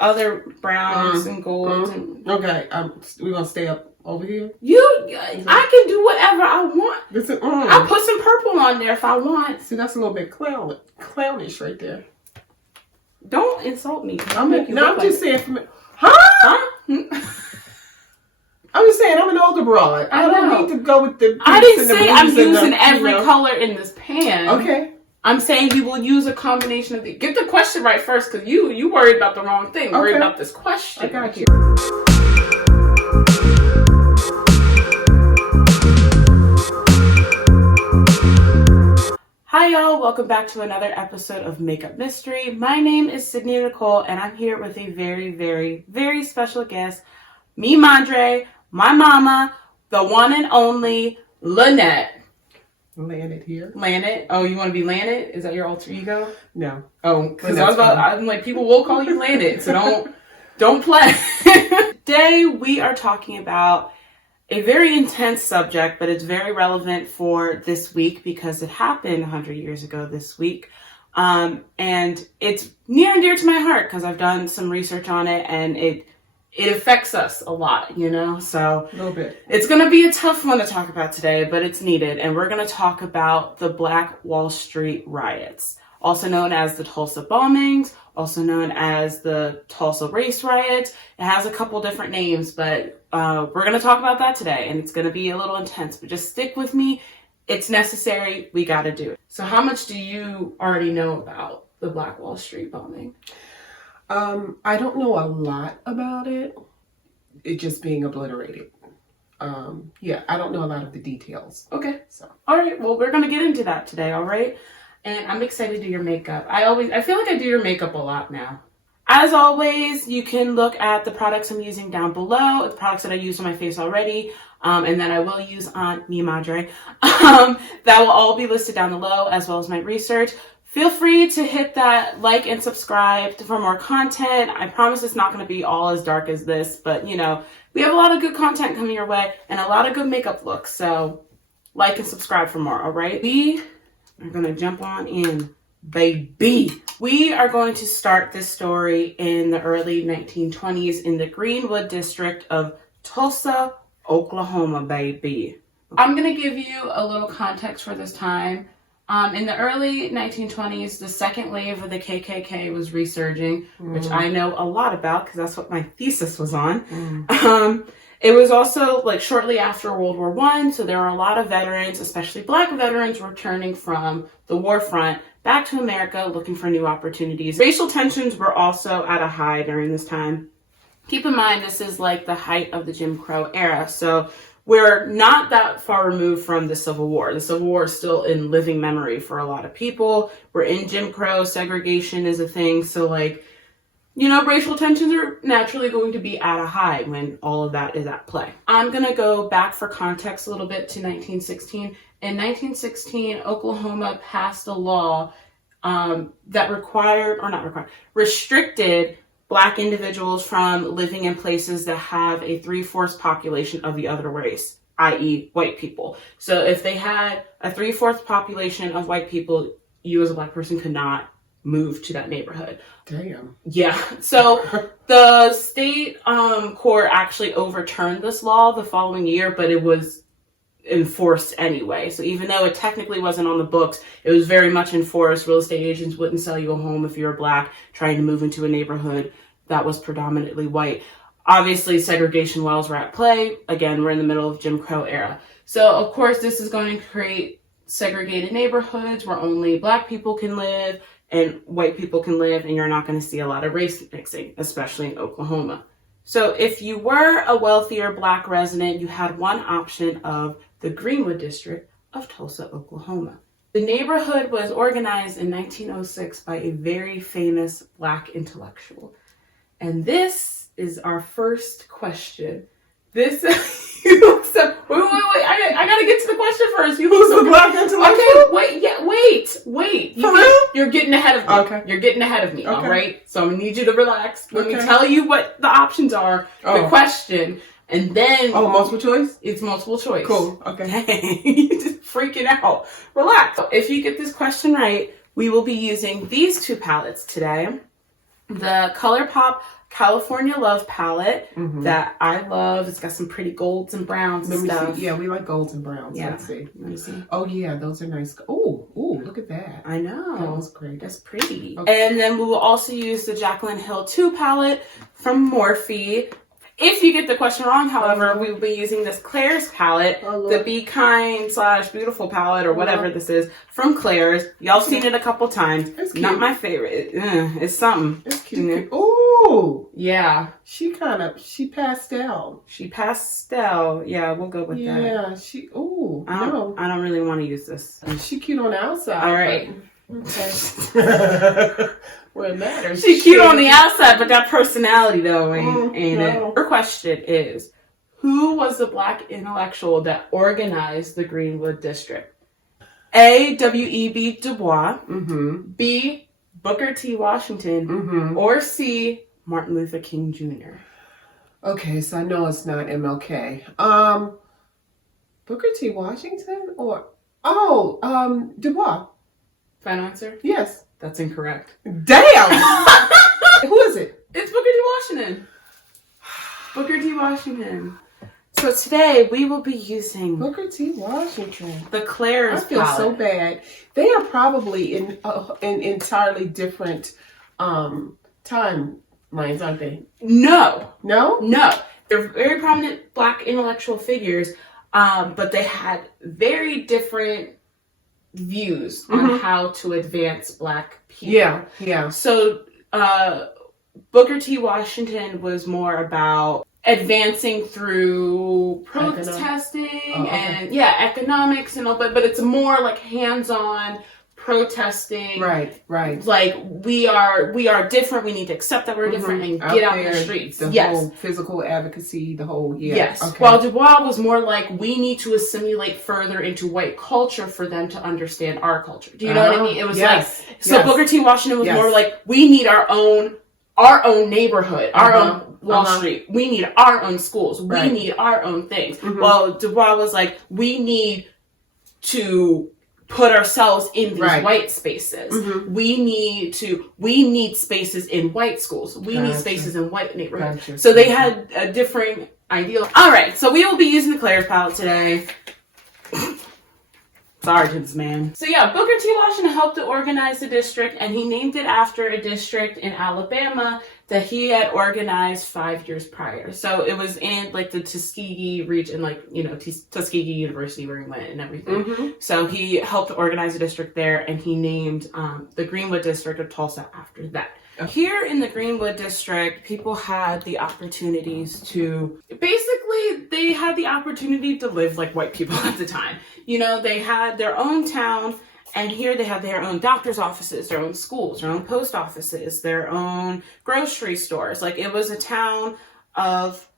other browns and golds. Okay, we're gonna stay up over here. I can do whatever I want. I'll put some purple on there if I want. See, that's a little bit clownish right there. Don't insult me. I'm just saying for me. Huh? I'm just saying I'm an older broad. I don't need to go with the. I didn't say I'm using every color in this pan. Okay. I'm saying you will use a combination of the. Get the question right first, because you worried about the wrong thing. Worried about this question. I got you. Hi y'all, welcome back to another episode of Makeup Mystery. My name is Sydney Nicole, and I'm here with a very, very, very special guest, mi madre, my mama, the one and only Lynette. Landed here. Landed? Oh, you want to be Landed? Is that your alter ego? No. Oh, because I'm like, people will call you Landed, so don't play. Today we are talking about a very intense subject, but it's very relevant for this week because it happened 100 years ago this week. And it's near and dear to my heart because I've done some research on it, and it affects us a lot, you know? So a little bit. It's going to be a tough one to talk about today, but it's needed. And we're going to talk about the Black Wall Street riots, also known as the Tulsa bombings, also known as the Tulsa race riots. It has a couple different names, but we're going to talk about that today, and it's going to be a little intense, but just stick with me. It's necessary. We got to do it. So how much do you already know about the Black Wall Street bombing? I don't know a lot about it. It just being obliterated. Yeah, I don't know a lot of the details. Okay. So, all right. Well, we're going to get into that today. All right. And I'm excited to do your makeup. I feel like I do your makeup a lot now. As always, you can look at the products I'm using down below, the products that I use on my face already, and that I will use on mi madre. That will all be listed down below, as well as my research. Feel free to hit that like and subscribe for more content. I promise it's not going to be all as dark as this, but you know, we have a lot of good content coming your way and a lot of good makeup looks. So like and subscribe for more, all right? We are going to jump on in, baby. We are going to start this story in the early 1920s in the Greenwood district of Tulsa, Oklahoma, baby. I'm going to give you a little context for this time. In the early 1920s, the second wave of the KKK was resurging, which I know a lot about because that's what my thesis was on. It was also like shortly after World War I, so there were a lot of veterans, especially Black veterans, returning from the war front back to America looking for new opportunities. Racial tensions were also at a high during this time. Keep in mind, this is like the height of the Jim Crow era, so we're not that far removed from the Civil War. The Civil War is still in living memory for a lot of people. We're in Jim Crow, segregation is a thing, so like, you know, racial tensions are naturally going to be at a high when all of that is at play. I'm going to go back for context a little bit to 1916. In 1916, Oklahoma passed a law that restricted Black individuals from living in places that have a 3/4 population of the other race, i.e. white people. So if they had a 3/4 population of white people, you as a Black person could not move to that neighborhood. Damn. Yeah. So the state court actually overturned this law the following year, but it was enforced anyway. So even though it technically wasn't on the books, it was very much enforced. Real estate agents wouldn't sell you a home if you were Black trying to move into a neighborhood that was predominantly white. Obviously, segregation laws were at play. Again, we're in the middle of Jim Crow era. So of course, this is going to create segregated neighborhoods where only Black people can live and white people can live, and you're not going to see a lot of race mixing, especially in Oklahoma. So if you were a wealthier Black resident, you had one option of the Greenwood district of Tulsa, Oklahoma. The neighborhood was organized in 1906 by a very famous Black intellectual. And this is our first question. This, you look so, wait, I gotta get to the question first. Who's the Black intellectual? Okay, wait. You're getting ahead of me. Okay. You're getting ahead of me, okay. All right? So I'm gonna need you to relax. Let me tell you what the options are, the question, and then... Oh, multiple choice? It's multiple choice. Cool, okay. Dang, you're just freaking out. Relax. If you get this question right, we will be using these two palettes today. the ColourPop California Love palette that I love. It's got some pretty golds and browns and stuff. See. Yeah, we like golds and browns. Yeah. Let's see. Let me see. Oh, yeah, those are nice. Oh, look at that. I know. That was great. That's pretty. Okay. And then we will also use the Jaclyn II palette from Morphe. If you get the question wrong, however, we will be using this Claire's palette, the Be Kind / Beautiful palette, or whatever this is, from Claire's. Y'all seen it a couple times. It's cute. Not my favorite. It's something. It's cute. Oh, yeah. she pastel. She pastel. Yeah, we'll go with that. Yeah, I don't really want to use this. She cute on the outside. All right. Okay. Well, it matters. She's cute on the outside, but that personality though ain't it. Her question is, who was the Black intellectual that organized the Greenwood District? A. W.E.B. Du Bois. B. Booker T. Washington. Or C. Martin Luther King Jr. Okay, so I know it's not MLK. Booker T. Washington or Du Bois. Final answer? Yes. That's incorrect. Damn! Who is it? It's Booker T. Washington. Booker T. Washington. So today we will be using Booker T. Washington. The Claire's I feel palette. so bad. They are probably in entirely different timelines, aren't they? No. No? No. They're very prominent Black intellectual figures, but they had very different views on how to advance Black people. Yeah. So Booker T. Washington was more about advancing through protesting and economics and all, but it's more like hands-on protesting. Right. Like we are different. We need to accept that we're different and get out in the streets. The whole physical advocacy, the whole Yes. Okay. While Du Bois was more like we need to assimilate further into white culture for them to understand our culture. Do you know what I mean? It was Booker T. Washington was more like we need our own neighborhood, our own Wall Street. We need our own schools. We need our own things. Well, Du Bois was like we need to put ourselves in these white spaces. We need spaces in white schools. We need spaces in white neighborhoods. So they had a differing ideal. All right, so we will be using the Claire's palette today. Sergeants, man. So yeah, Booker T. Washington helped to organize the district, and he named it after a district in Alabama that he had organized 5 years prior. So it was in like the Tuskegee region, like, you know, Tuskegee University where he went and everything. So he helped to organize a district there, and he named the Greenwood District of Tulsa after that. Here in the Greenwood District, people had the opportunities to, basically, they had the opportunity to live like white people at the time. You know, they had their own town, and here they had their own doctor's offices, their own schools, their own post offices, their own grocery stores. Like, it was a town of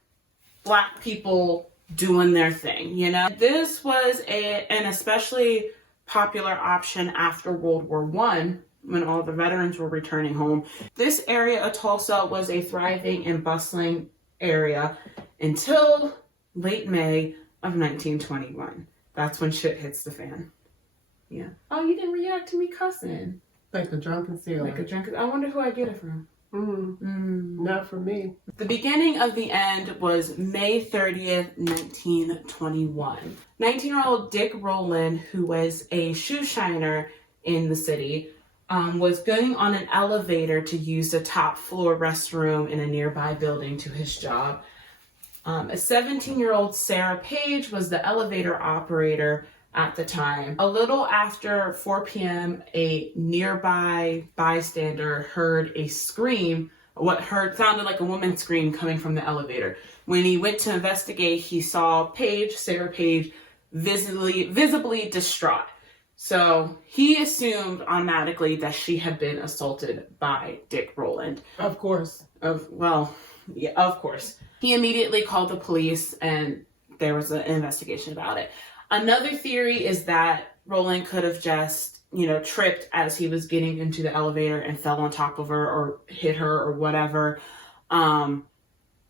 Black people doing their thing, you know? This was an especially popular option after World War I, when all the veterans were returning home. This area of Tulsa was a thriving and bustling area until late May of 1921. That's when shit hits the fan. Yeah. Oh, you didn't react to me cussing. Like a drunken sailor. I wonder who I get it from. Not for me. The beginning of the end was May 30th, 1921. 19-year-old Dick Rowland, who was a shoe shiner in the city, was going on an elevator to use the top floor restroom in a nearby building to his job. A 17-year-old Sarah Page was the elevator operator at the time. A little after 4 p.m., a nearby bystander heard a scream. Sounded like a woman scream coming from the elevator. When he went to investigate, he saw Sarah Page, visibly distraught. So he assumed automatically that she had been assaulted by Dick Rowland. Of course. Of course. He immediately called the police, and there was an investigation about it. Another theory is that Rowland could have just, tripped as he was getting into the elevator and fell on top of her or hit her or whatever.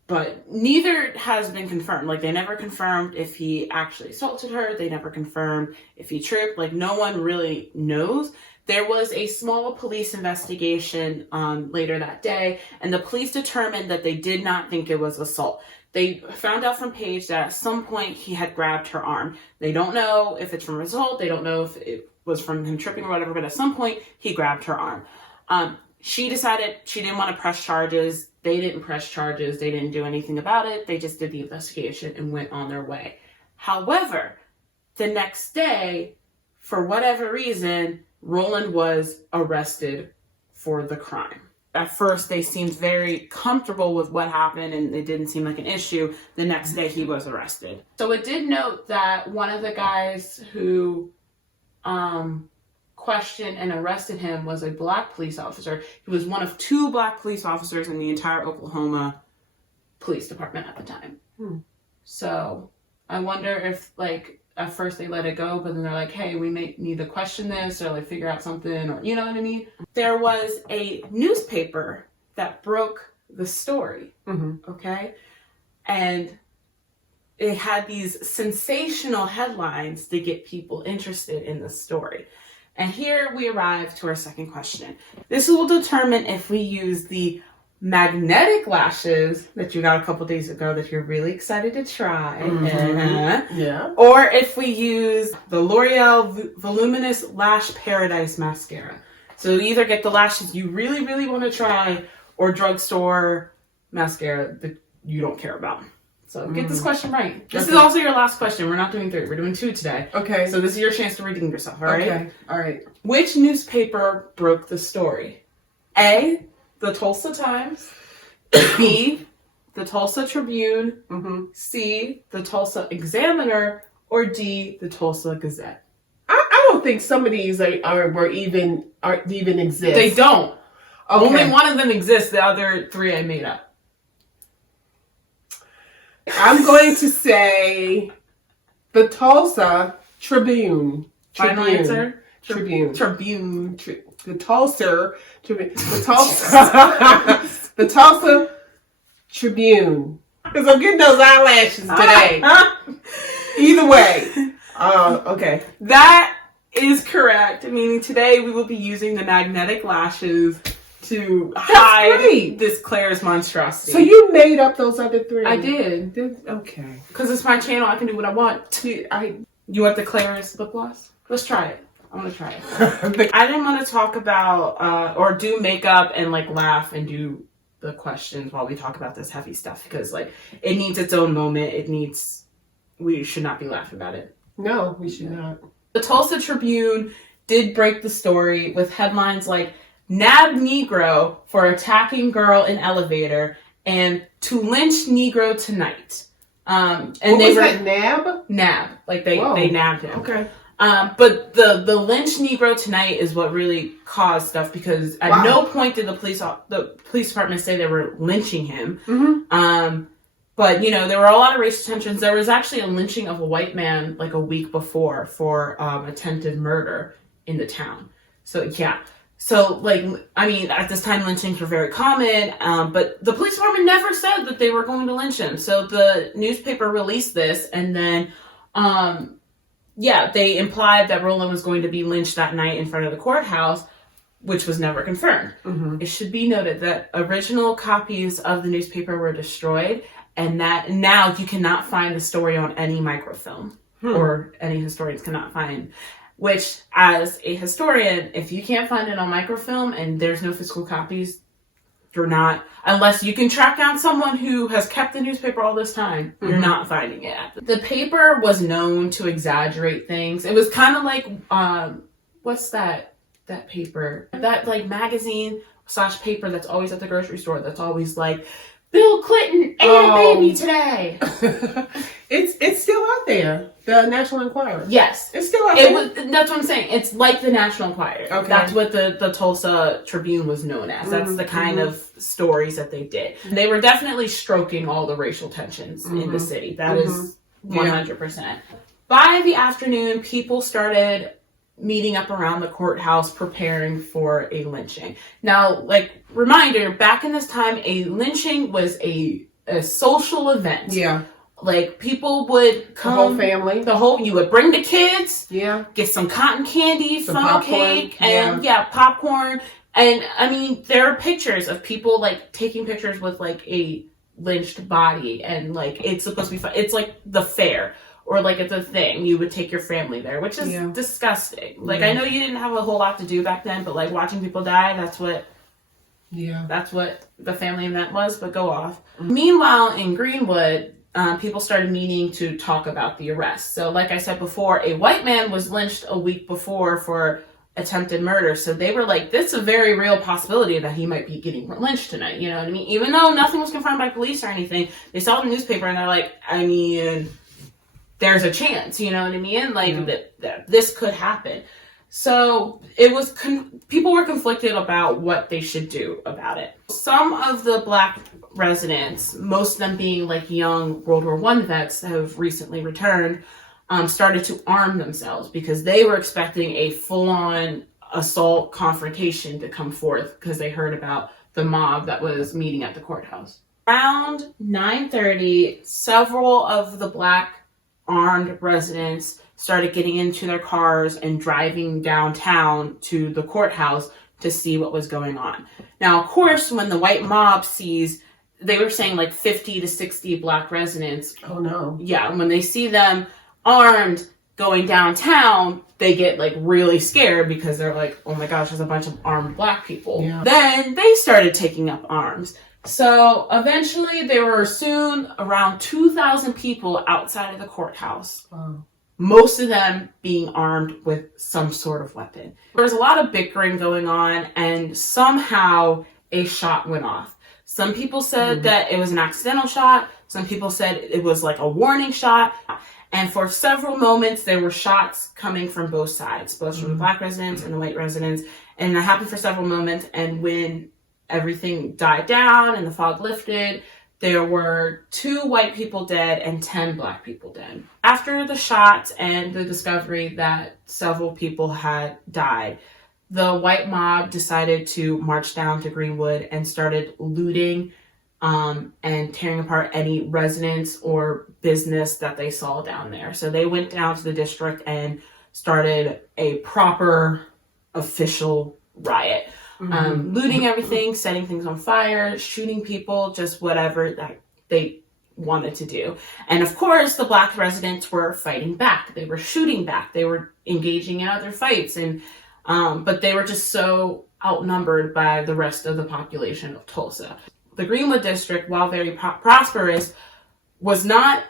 But neither has been confirmed. Like, they never confirmed if he actually assaulted her. They never confirmed if he tripped. Like, no one really knows. There was a small police investigation later that day, and the police determined that they did not think it was assault. They found out from Paige that at some point he had grabbed her arm. They don't know if it's from assault. They don't know if it was from him tripping or whatever, but at some point he grabbed her arm. She decided she didn't want to press charges. They didn't press charges. They didn't do anything about it. They just did the investigation and went on their way. However, the next day, for whatever reason, Roland was arrested for the crime. At first, they seemed very comfortable with what happened and it didn't seem like an issue. The next day, he was arrested. So it did note that one of the guys who questioned and arrested him was a black police officer. He was one of 2 black police officers in the entire Oklahoma Police Department at the time. So I wonder if, like, at first they let it go, but then they're like, hey, we may need to question this or like figure out something, or you know what I mean? There was a newspaper that broke the story, okay? And it had these sensational headlines to get people interested in the story. And here we arrive to our second question. This will determine if we use the magnetic lashes that you got a couple days ago that you're really excited to try, Yeah, or if we use the L'Oreal Voluminous Lash Paradise Mascara. So either get the lashes you really, really want to try, or drugstore mascara that you don't care about. So get this question right. This is also your last question. We're not doing 3. We're doing 2 today. Okay. So this is your chance to redeem yourself, all right? Okay. All right. Which newspaper broke the story? A, the Tulsa Times. B, the Tulsa Tribune. C, the Tulsa Examiner. Or D, the Tulsa Gazette. I don't think some of these are even exist. They don't. Okay. Only one of them exists. The other 3 I made up. I'm going to say the Tulsa Tribune. Final answer? Tribune. Tribune. The Tulsa Tribune. The Tulsa Tribune. Because I'm getting those eyelashes today. Either way. Okay. That is correct. Meaning today we will be using the magnetic lashes to hide this Claire's monstrosity. So you made up those other 3? I did. Okay. Because it's my channel, I can do what I want. You want the Claire's lip gloss? Let's try it. I want to try it. I didn't want to talk about or do makeup and like laugh and do the questions while we talk about this heavy stuff, because like it needs its own moment. We should not be laughing about it. No, we should not. The Tulsa Tribune did break the story with headlines like "Nab Negro for attacking girl in elevator" and "To lynch Negro tonight." And what they was were that, nab? Nab, like they nabbed him. Okay. But the lynch Negro tonight is what really caused stuff, because at no point did the police department say they were lynching him. But, you know, there were a lot of racial tensions. There was actually a lynching of a white man like a week before for attempted murder in the town. So, yeah. So, like, I mean, at this time, lynchings were very common, but the police department never said that they were going to lynch him. So the newspaper released this, and then, they implied that Roland was going to be lynched that night in front of the courthouse, which was never confirmed. It should be noted that original copies of the newspaper were destroyed, and that now you cannot find the story on any microfilm, or any historians cannot find. Which, as a historian, if you can't find it on microfilm and there's no physical copies, you're not, unless you can track down someone who has kept the newspaper all this time, you're not finding it. The paper was known to exaggerate things. It was kind of like, what's that paper? That, like, magazine / paper that's always at the grocery store that's always like, Bill Clinton ate a baby today. It's still out there. The National Enquirer. Yes. It's still out there. That's what I'm saying. It's like the National Enquirer. Okay. That's what the Tulsa Tribune was known as. That's the kind of stories that they did. They were definitely stroking all the racial tensions in the city. That is 100%. By the afternoon, people started meeting up around the courthouse preparing for a lynching. Now, like, reminder, back in this time, a lynching was a social event. Yeah. Like, people would come. The whole family. You would bring the kids. Yeah. Get some cotton candy, Some funnel popcorn, cake, and popcorn. And I mean, there are pictures of people like taking pictures with like a lynched body, and like it's supposed to be fun. It's like the fair, or like it's a thing. You would take your family there, which is disgusting. Like, I know you didn't have a whole lot to do back then, but like watching people die, that's what the family event was. But go off. Meanwhile, in Greenwood, people started meaning to talk about the arrest. So like I said before, a white man was lynched a week before for attempted murder. So they were like, this is a very real possibility that he might be getting lynched tonight. You know what I mean? Even though nothing was confirmed by police or anything, they saw the newspaper and they're like, I mean, there's a chance, you know what I mean? Like that this could happen. So it was, people were conflicted about what they should do about it. Some of the Black residents, most of them being like young World War I vets that have recently returned, started to arm themselves because they were expecting a full-on assault confrontation to come forth because they heard about the mob that was meeting at the courthouse. Around 9:30, several of the Black armed residents started getting into their cars and driving downtown to the courthouse to see what was going on. Now, of course, when the white mob sees, they were saying like 50 to 60 Black residents. Oh no. Yeah, when they see them armed going downtown, they get like really scared because they're like, oh my gosh, there's a bunch of armed Black people. Yeah. Then they started taking up arms. So eventually there were soon around 2,000 people outside of the courthouse. Wow. Most of them being armed with some sort of weapon. There was a lot of bickering going on, and somehow a shot went off. Some people said that it was an accidental shot. Some people said it was like a warning shot. And for several moments, there were shots coming from both sides, both from the Black residents and the white residents. And that happened for several moments. And when everything died down and the fog lifted, there were 2 white people dead and 10 Black people dead. After the shots and the discovery that several people had died, the white mob decided to march down to Greenwood and started looting and tearing apart any residence or business that they saw down there. So they went down to the district and started a proper official riot. Looting everything, setting things on fire, shooting people, just whatever that they wanted to do. And of course, the Black residents were fighting back. They were shooting back. They were engaging in other fights. And but they were just so outnumbered by the rest of the population of Tulsa. The Greenwood district, while very prosperous, was not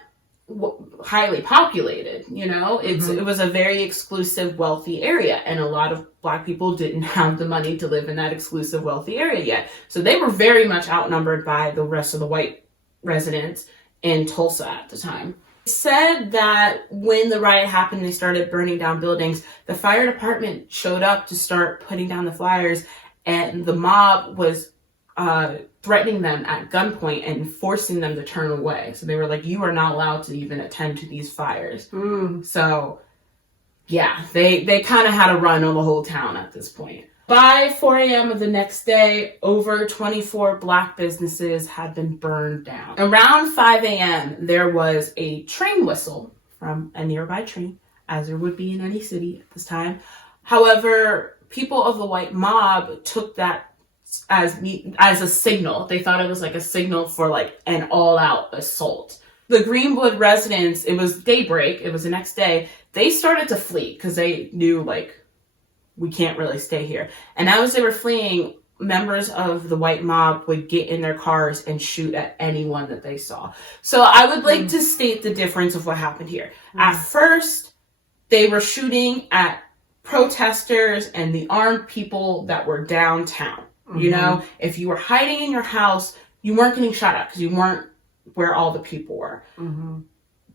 highly populated. You know, it was a very exclusive, wealthy area, and a lot of Black people didn't have the money to live in that exclusive, wealthy area yet. So they were very much outnumbered by the rest of the white residents in Tulsa at the time. It said that when the riot happened, they started burning down buildings. The fire department showed up to start putting down the fires, and the mob was threatening them at gunpoint and forcing them to turn away. So they were like, you are not allowed to even attend to these fires. So yeah, they kind of had a run on the whole town at this point. By 4 a.m. of the next day, over 24 Black businesses had been burned down. Around 5 a.m., there was a train whistle from a nearby train, as there would be in any city at this time. However, people of the white mob took that as a signal. They thought it was like a signal for like an all-out assault. The Greenwood residents, it was daybreak, it was the next day, they started to flee because they knew like, we can't really stay here. And as they were fleeing, members of the white mob would get in their cars and shoot at anyone that they saw. So I would like to state the difference of what happened here. At first, they were shooting at protesters and the armed people that were downtown. You know, if you were hiding in your house, you weren't getting shot at because you weren't where all the people were.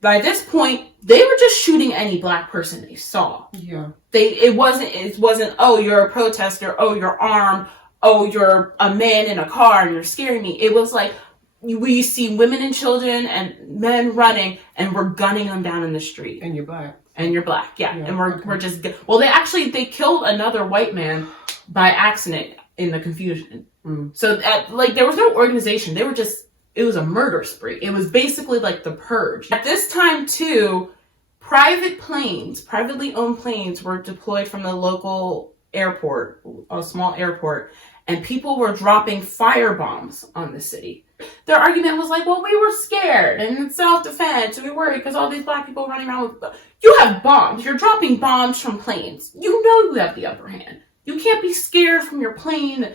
By this point, they were just shooting any Black person they saw. Yeah. It wasn't, oh, you're a protester, oh, you're armed, oh, you're a man in a car and you're scaring me. It was like, we see women and children and men running and we're gunning them down in the street. And you're Black. And you're Black, yeah. And we're just, well, they killed another white man by accident in the confusion. So like there was no organization. They were just, it was a murder spree. It was basically like the purge. At this time too, privately owned planes were deployed from the local airport, a small airport, and people were dropping firebombs on the city. Their argument was like, well, we were scared and in self-defense and we were worried because all these black people running around with... You have bombs. You're dropping bombs from planes. You know you have the upper hand. You can't be scared from your plane.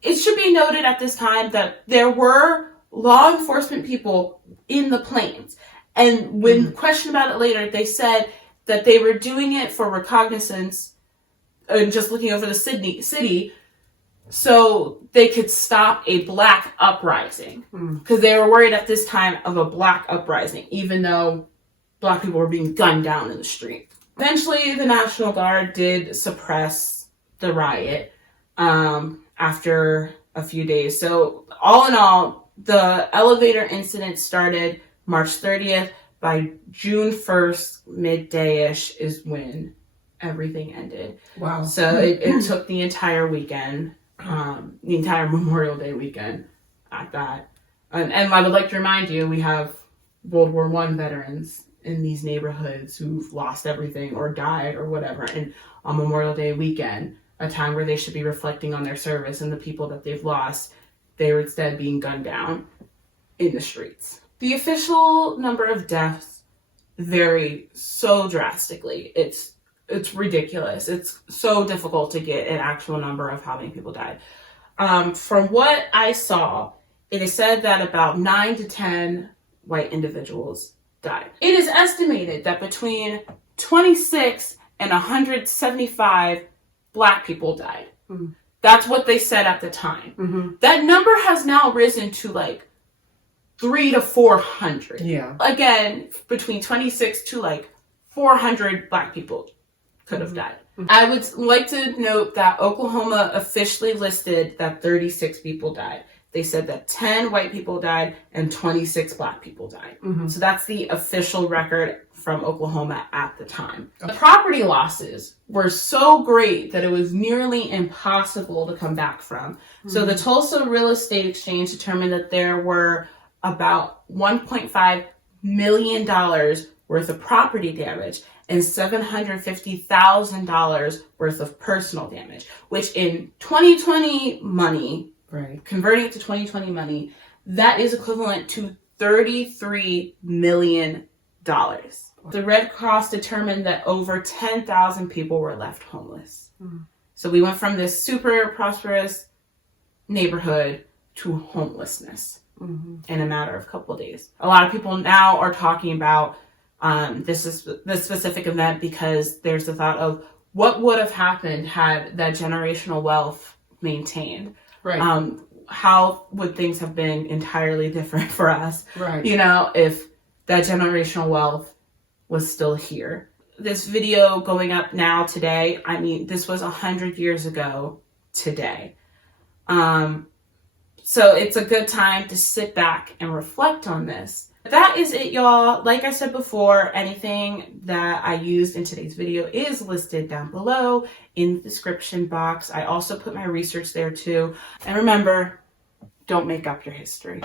It should be noted at this time that there were law enforcement people in the planes. And when questioned about it later, they said that they were doing it for reconnaissance and just looking over the city so they could stop a black uprising. Because they were worried at this time of a black uprising, even though black people were being gunned down in the street. Eventually, the National Guard did suppress the riot after a few days. So all in all, the elevator incident started March 30th. By June 1st, midday-ish is when everything ended. Wow. So it took the entire weekend, the entire Memorial Day weekend at that. And I would like to remind you, we have World War I veterans in these neighborhoods who've lost everything or died or whatever. And on Memorial Day weekend, a time where they should be reflecting on their service and the people that they've lost, they were instead being gunned down in the streets. The official number of deaths vary so drastically. It's ridiculous. It's so difficult to get an actual number of how many people died. From what I saw, it is said that about 9 to 10 white individuals died. It is estimated that between 26 and 175 black people died. That's what they said at the time. That number has now risen to like 300 to 400. Yeah. Again, between 26 to like 400 black people could have died. I would like to note that Oklahoma officially listed that 36 people died. They said that 10 white people died and 26 black people died. So that's the official record from Oklahoma at the time. The property losses were so great that it was nearly impossible to come back from. So the Tulsa Real Estate Exchange determined that there were about $1.5 million worth of property damage and $750,000 worth of personal damage, which in 2020 money, converting it to 2020 money, that is equivalent to $33 million. The Red Cross determined that over 10,000 people were left homeless. So we went from this super prosperous neighborhood to homelessness in a matter of a couple of days. A lot of people now are talking about this specific event because there's the thought of what would have happened had that generational wealth maintained. How would things have been entirely different for us? You know, if that generational wealth was still here. This video going up now today, I mean, this was 100 years ago today. So it's a good time to sit back and reflect on this. That is it, y'all. Like I said before, anything that I used in today's video is listed down below in the description box. I also put my research there too. And remember, don't make up your history.